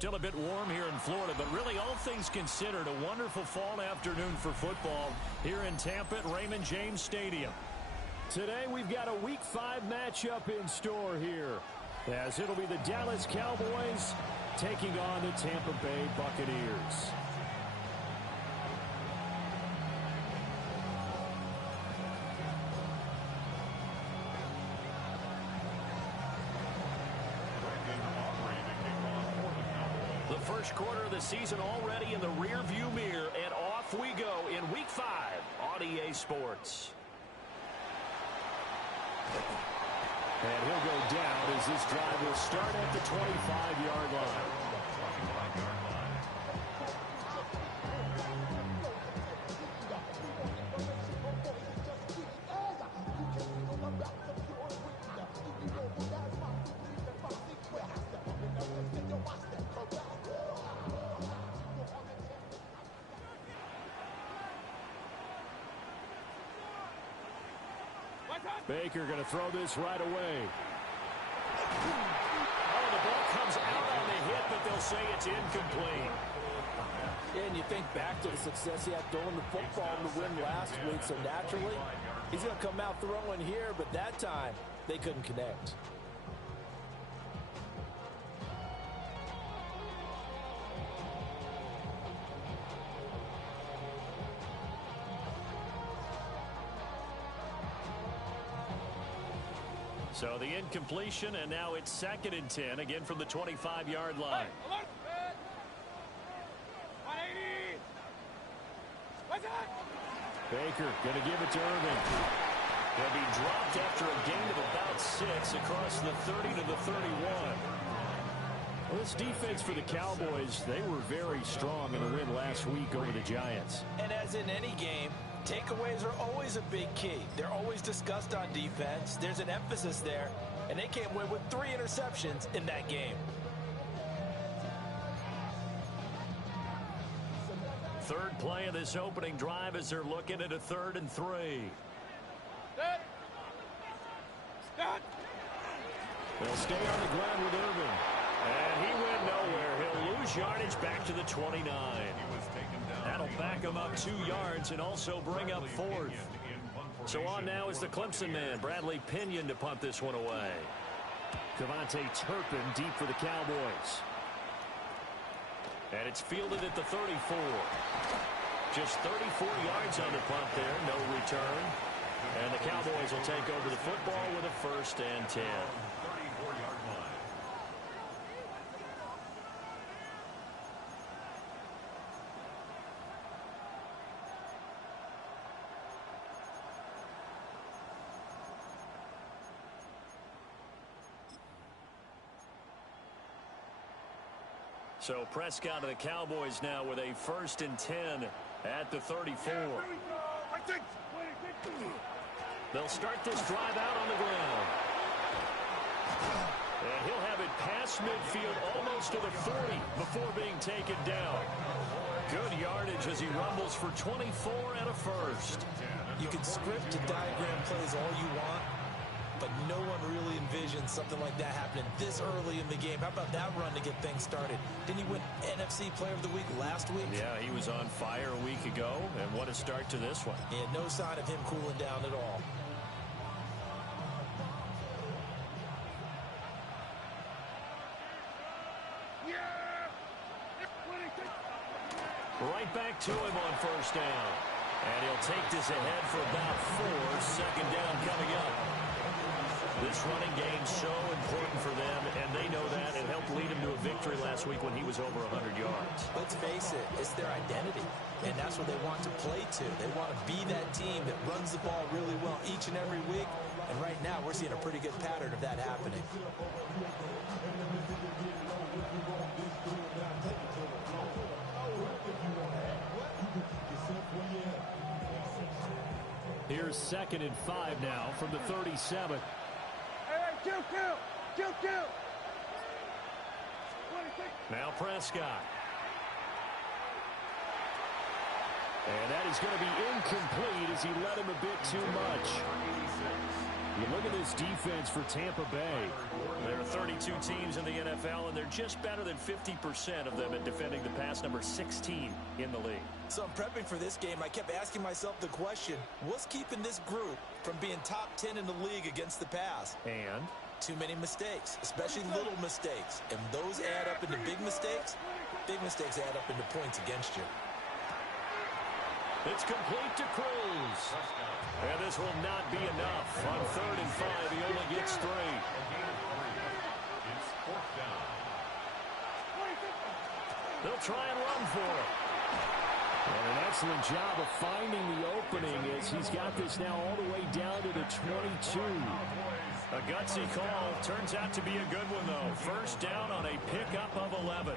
still a bit warm here in Florida, but really all things considered, a wonderful fall afternoon for football here in Tampa at Raymond James Stadium. Today we've got a Week 5 matchup in store here, as it'll be the Dallas Cowboys taking on the Tampa Bay Buccaneers. First quarter of the season already in the rear-view mirror, and off we go in Week 5 on EA Sports. And he'll go down as this drive will start at the 25-yard line. Baker going to throw this right away. Oh, the ball comes out on the hit, but they'll say it's incomplete. Yeah, and you think back to the success he had throwing the football to win last week, so naturally, he's going to come out throwing here, but that time, they couldn't connect. So the incompletion, and now it's 2nd and 10, again from the 25-yard line. Baker going to give it to Irving. He'll be dropped after a gain of about 6 across the 30 to the 31. Well, this defense for the Cowboys, they were very strong in the win last week over the Giants. And as in any game, takeaways are always a big key. They're always discussed on defense. There's an emphasis there, and they came away with 3 interceptions in that game. Third play of this opening drive as they're looking at a 3rd and 3. They'll stay on the ground with Irving. And he went nowhere. He'll lose yardage back to the 29. That'll back him up 2 yards and also bring up 4th. So on now is the Clemson man, Bradley Pinion, to punt this one away. Devontae Turpin deep for the Cowboys. And it's fielded at the 34. Just 34 yards on the punt there, no return. And the Cowboys will take over the football with a 1st and 10. So Prescott and the Cowboys now with a 1st and 10 at the 34. They'll start this drive out on the ground. And he'll have it past midfield almost to the 40 before being taken down. Good yardage as he rumbles for 24 and a 1st. You can script and diagram plays all you want, but no one really envisioned something like that happening this early in the game. How about that run to get things started? Didn't he win NFC Player of the Week last week? Yeah, he was on fire a week ago, and what a start to this one. Yeah, no sign of him cooling down at all. Right back to him on 1st down. And he'll take this ahead for about 4. 2nd down coming up. This running game so important for them, and they know that. It helped lead him to a victory last week when he was over 100 yards. Let's face it, it's their identity, and that's what they want to play to. They want to be that team that runs the ball really well each and every week, and right now we're seeing a pretty good pattern of that happening. Here's 2nd and 5 now from the 37. Now Prescott. And that is going to be incomplete as he led him a bit too much. You look at this defense for Tampa Bay. There are 32 teams in the NFL, and they're just better than 50% of them at defending the pass, number 16 in the league. So I'm prepping for this game. I kept asking myself the question, what's keeping this group from being top 10 in the league against the pass? And? Too many mistakes, especially little mistakes. And those add up into big mistakes. Big mistakes add up into points against you. It's complete to Cruz. And this will not be enough. On 3rd and 5, he only gets 3. They'll try and run for it. And an excellent job of finding the opening as he's got this now all the way down to the 22. A gutsy call. Turns out to be a good one, though. First down on a pickup of 11.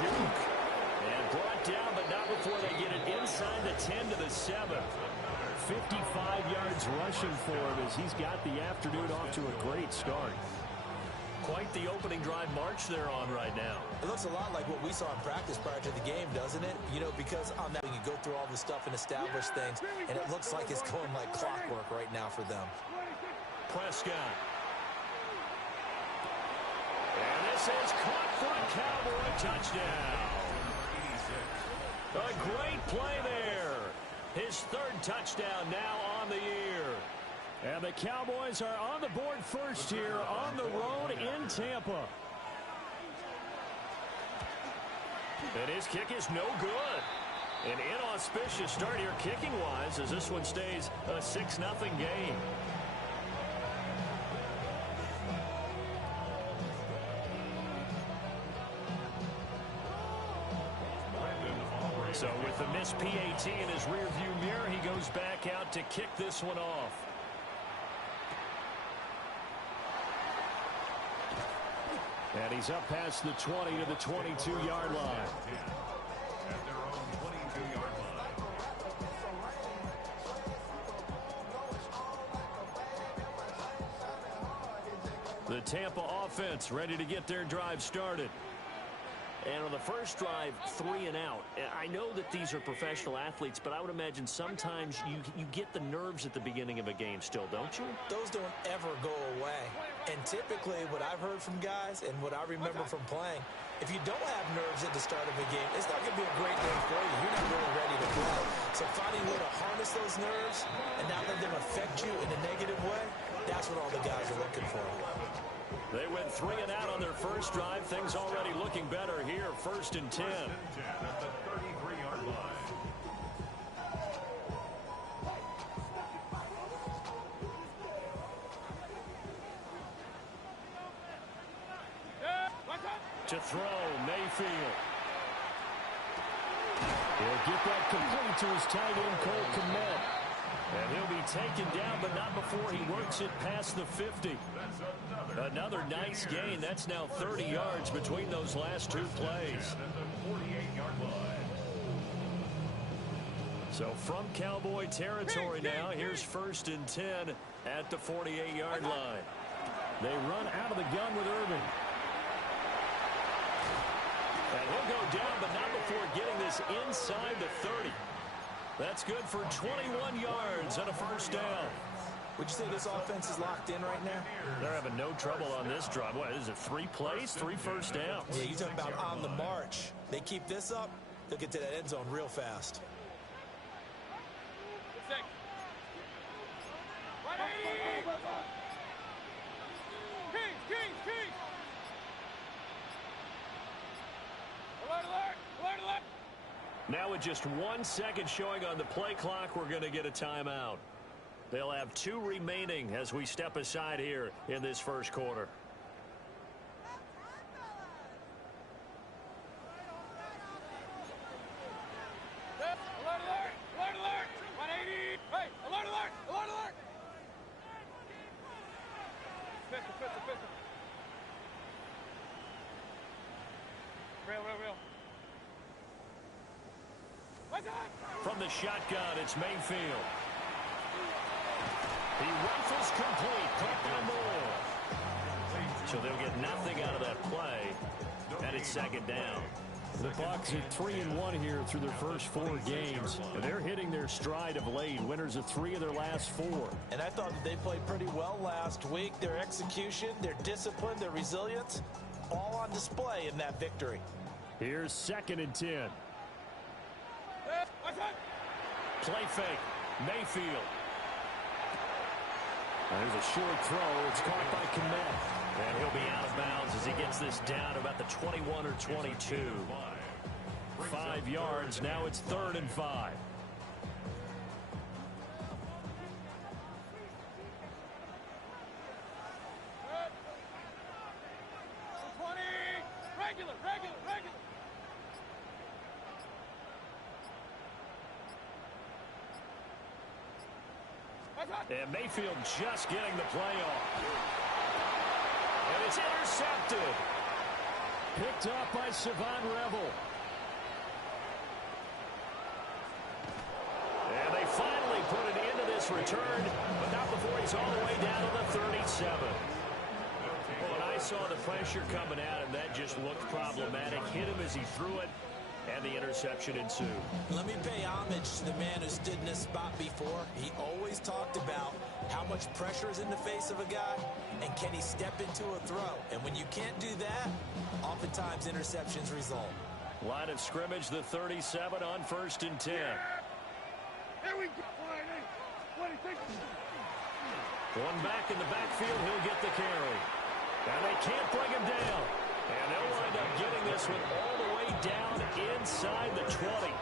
And brought down, but not before they get it inside the 10 to the 7. 55 yards rushing for him as he's got the afternoon off to a great start. Quite the opening drive march they're on right now. It looks a lot like what we saw in practice prior to the game, doesn't it? You know, because on that, you go through all the stuff and establish things, and it looks like it's going like clockwork right now for them. Prescott. And this is caught for a Cowboy touchdown. A great play there. His 3rd touchdown now on the year. And the Cowboys are on the board first here on the road in Tampa. And his kick is no good. An inauspicious start here kicking-wise as this one stays a 6-0 game. So with the missed PAT in his rearview mirror, he goes back out to kick this one off. And he's up past the 20 to the 22-yard line. The Tampa offense ready to get their drive started. And on the first drive, 3 and out. I know that these are professional athletes, but I would imagine sometimes you get the nerves at the beginning of a game still, don't you? Those don't ever go away. And typically what I've heard from guys and what I remember from playing, if you don't have nerves at the start of a game, it's not going to be a great game for you. You're not really ready to play. So finding a way to harness those nerves and not let them affect you in a negative way, that's what all the guys are looking for. They went 3 and out on their first drive. Things already looking better here. 1st and 10. At the 33-yard line. To throw, Mayfield. He'll get that complete to his tight end, Cole Kmet. And he'll be taken down, but not before he works it past the 50. Another nice gain. That's now 30 yards between those last 2 plays. So from Cowboy territory now, here's 1st and 10 at the 48-yard line. They run out of the gun with Irving. And he'll go down, but not before getting this inside the 30. That's good for 21 yards and a 1st down. Would you say this offense is locked in right now? They're having no trouble on this drive. What is it, 3 plays, 3 first downs? Yeah, you talk about on the march. They keep this up, they'll get to that end zone real fast. Now with just 1 second showing on the play clock, we're going to get a timeout. They'll have 2 remaining as we step aside here in this first quarter. Alert, alert! Alert, alert! 180! Hey, alert, alert! Alert, alert! Pistol, pistol, pistol. Real. From the shotgun, it's Mayfield. He rifles complete. Caught by Moore. So they'll get nothing out of that play. And it's second down. The Bucs are 3-1 here through their first 4 games. And they're hitting their stride of late. Winners of 3 of their last 4. And I thought that they played pretty well last week. Their execution, their discipline, their resilience, all on display in that victory. Here's 2nd and 10. Play fake. Mayfield. There's a short throw. It's caught by Kmet. And he'll be out of bounds as he gets this down about the 21 or 22. 5 yards. Now it's 3rd and 5. And Mayfield just getting the play off. And it's intercepted. Picked up by Savon Revel. And they finally put an end to this return, but not before he's all the way down to the 37. When I saw the pressure coming at him, that just looked problematic. Hit him as he threw it, and the interception ensued. Let me pay homage to the man who stood in this spot before. He always talked about how much pressure is in the face of a guy, and can he step into a throw. And when you can't do that, oftentimes interceptions result. Line of scrimmage, the 37 on 1st and 10. Here we go. One back in the backfield, he'll get the carry. And they can't bring him down. And they'll wind up getting this one all the way down inside the 20.